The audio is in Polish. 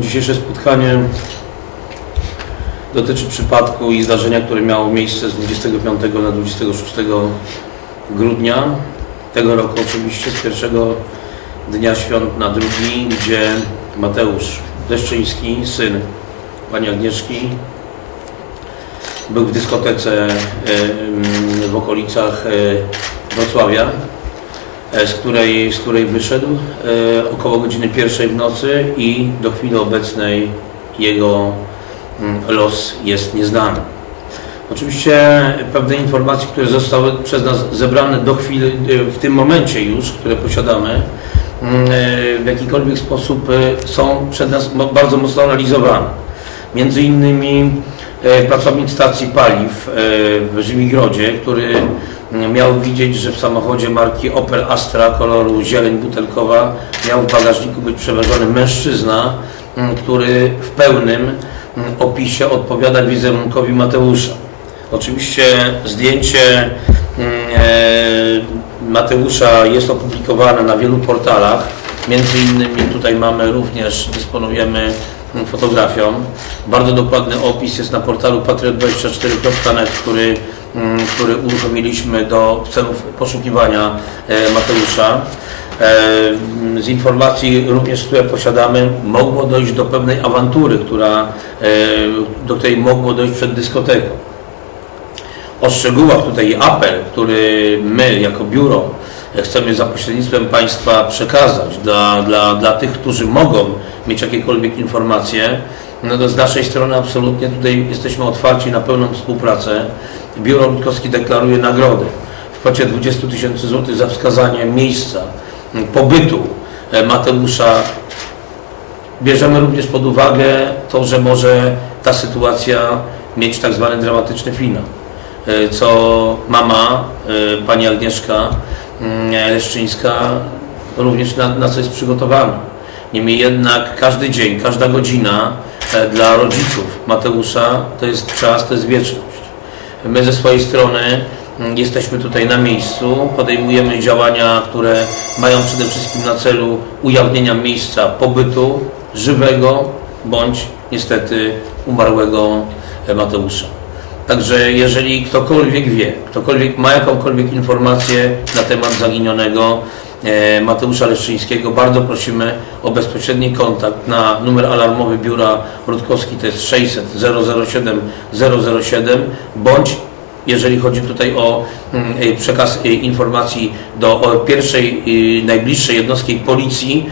Dzisiejsze spotkanie dotyczy przypadku i zdarzenia, które miało miejsce z 25 na 26 grudnia tego roku, oczywiście z pierwszego dnia świąt na drugi, gdzie Mateusz Deszczyński, syn pani Agnieszki, był w dyskotece w okolicach e, Wrocławia, z której, z której wyszedł e, około godziny pierwszej w nocy i do chwili obecnej jego mm, los jest nieznany. Oczywiście pewne informacje, które zostały przez nas zebrane do chwili, e, w tym momencie już, które posiadamy, mm, e, w jakikolwiek sposób e, są przez nas bardzo mocno analizowane. Między innymi e, pracownik stacji paliw e, w Żymigrodzie, który miał widzieć, że w samochodzie marki Opel Astra koloru zieleń butelkowa miał w bagażniku być przewożony mężczyzna, który w pełnym opisie odpowiada wizerunkowi Mateusza. Oczywiście zdjęcie e, Mateusza jest opublikowane na wielu portalach. Między innymi tutaj mamy również, dysponujemy fotografią. Bardzo dokładny opis jest na portalu patriot24.net, który, mm, który uruchomiliśmy do celów poszukiwania e, Mateusza. E, Z informacji również, które posiadamy, mogło dojść do pewnej awantury, która, e, do której mogło dojść przed dyskoteką. O szczegółach tutaj apel, który my jako biuro chcemy za pośrednictwem Państwa przekazać dla, dla, dla tych, którzy mogą mieć jakiekolwiek informacje, no to z naszej strony absolutnie tutaj jesteśmy otwarci na pełną współpracę. Biuro Rutkowski deklaruje nagrodę w kwocie 20 tysięcy złotych za wskazanie miejsca pobytu Mateusza. Bierzemy również pod uwagę to, że może ta sytuacja mieć tak zwany dramatyczny finał, co mama, e, pani Agnieszka Leszczyńska również na, na co jest przygotowana. Niemniej jednak każdy dzień, każda godzina e, dla rodziców Mateusza to jest czas, to jest wieczność. My ze swojej strony mm, jesteśmy tutaj na miejscu, podejmujemy działania, które mają przede wszystkim na celu ujawnienia miejsca pobytu żywego bądź niestety umarłego e, Mateusza. Także jeżeli ktokolwiek wie, ktokolwiek ma jakąkolwiek informację na temat zaginionego e, Mateusza Leszczyńskiego, bardzo prosimy o bezpośredni kontakt na numer alarmowy biura Rutkowski, to jest 600 007 007, bądź jeżeli chodzi tutaj o mm, e, przekaz e, informacji do pierwszej, najbliższej jednostki policji,